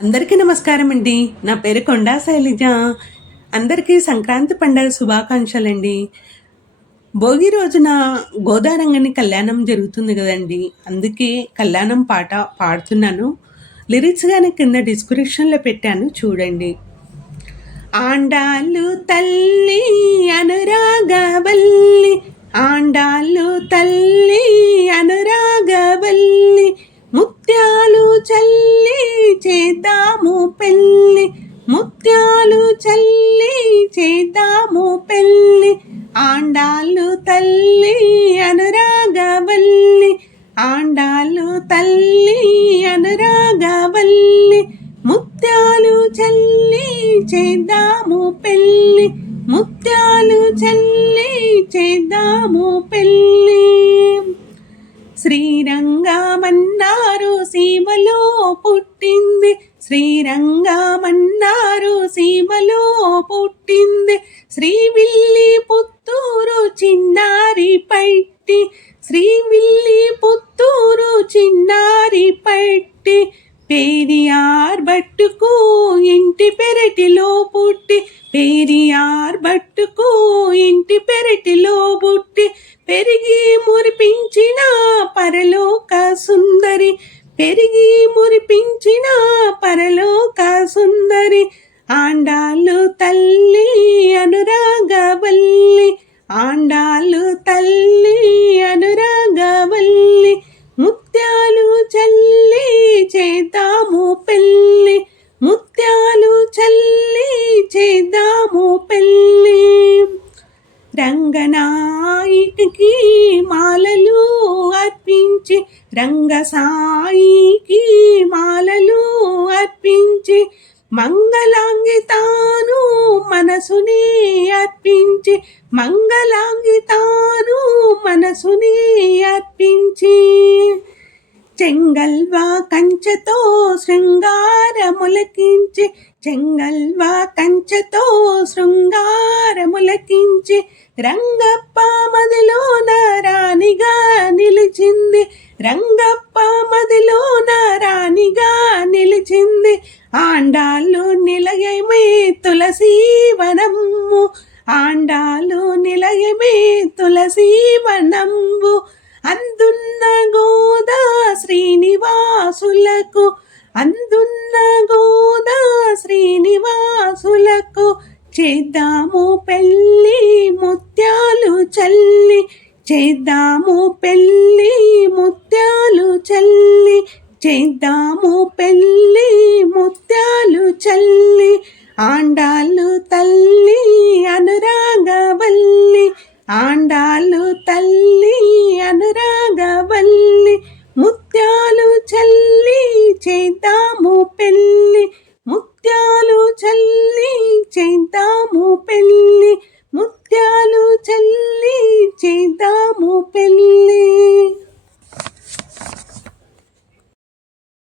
అందరికీ నమస్కారం అండి. నా పేరు కొండా శైలజ. అందరికీ సంక్రాంతి పండుగ శుభాకాంక్షలండి. భోగి రోజున గోదారంగని కళ్యాణం జరుగుతుంది కదండి. అందుకే కళ్యాణం పాట పాడుతున్నాను. లిరిక్స్ కానీ కింద డిస్క్రిప్షన్లో పెట్టాను చూడండి. ఆండాలు తల్లి అనురాగవల్లి ఆండాలు తల్లి అనురాగవల్లి ముత్యాలు చల్లి చేద్దాము పెళ్ళి ముత్యాలు చల్లి చేద్దాము పెళ్ళి ఆండాలు తల్లి అనురాగవల్లి ఆండాలు తల్లి అనురాగవల్లి ముత్యాలు చల్లి చేద్దాము పెళ్ళి ముత్యాలు చల్లి చేద్దాము పెళ్ళి. శ్రీరంగమన్నారు సీమలో పుట్టింది. శ్రీరంగమన్నారు సీమలో పుట్టింది. శ్రీవిల్లి పుత్తూరు చిన్నారి పట్టి శ్రీవిల్లి పుత్తూరు చిన్నారి పట్టి పేరియార్ బట్టుకు ఇంటి పెరటిలో పుట్టి. పేరియార్ బట్టుకు ఇంటి పెరటిలో పుట్టి. పరలోక సుందరి పెరిగి మురిపించిన పరలోక సుందరి ఆండాలు తల్లి అనురాగవల్లి ఆండాలు తల్లి అనురాగవల్లి ముత్యాలు చల్లి చేద్దాము పెళ్ళి ముత్యాలు చల్లి చేద్దాము పెళ్ళి. రంగనాయికి మాలలు అర్పించి రంగసాయికి మాలలు అర్పించి మంగళాంగి తాను మనసుని అర్పించి మంగళాంగి తాను మనసుని అర్పించి. చెంగల్వా కంచెతో శృంగారములకించి చెంగల్వా కంచెతో శృంగారములకించి రంగప్ప మదిలో రాణిగా నిలిచింది రంగప్ప మదిలో రాణిగా నిలిచింది. ఆండాళ్ళు నిలయమే తులసీవనము ఆండాలు నిలయమే తులసీవనంబు అందున్న గోదా శ్రీనివాసులకు అందున్న గోదా శ్రీనివాసులకు చేద్దాము పెళ్ళి ముత్యాలు చల్లి చేద్దాము పెళ్ళి ముత్యాలు చల్లి చేద్దాము పెళ్ళి ముత్యాలు చల్లి ఆండాలు తల్లి అనురాగవల్లి ఆండాలు తల్లి 记得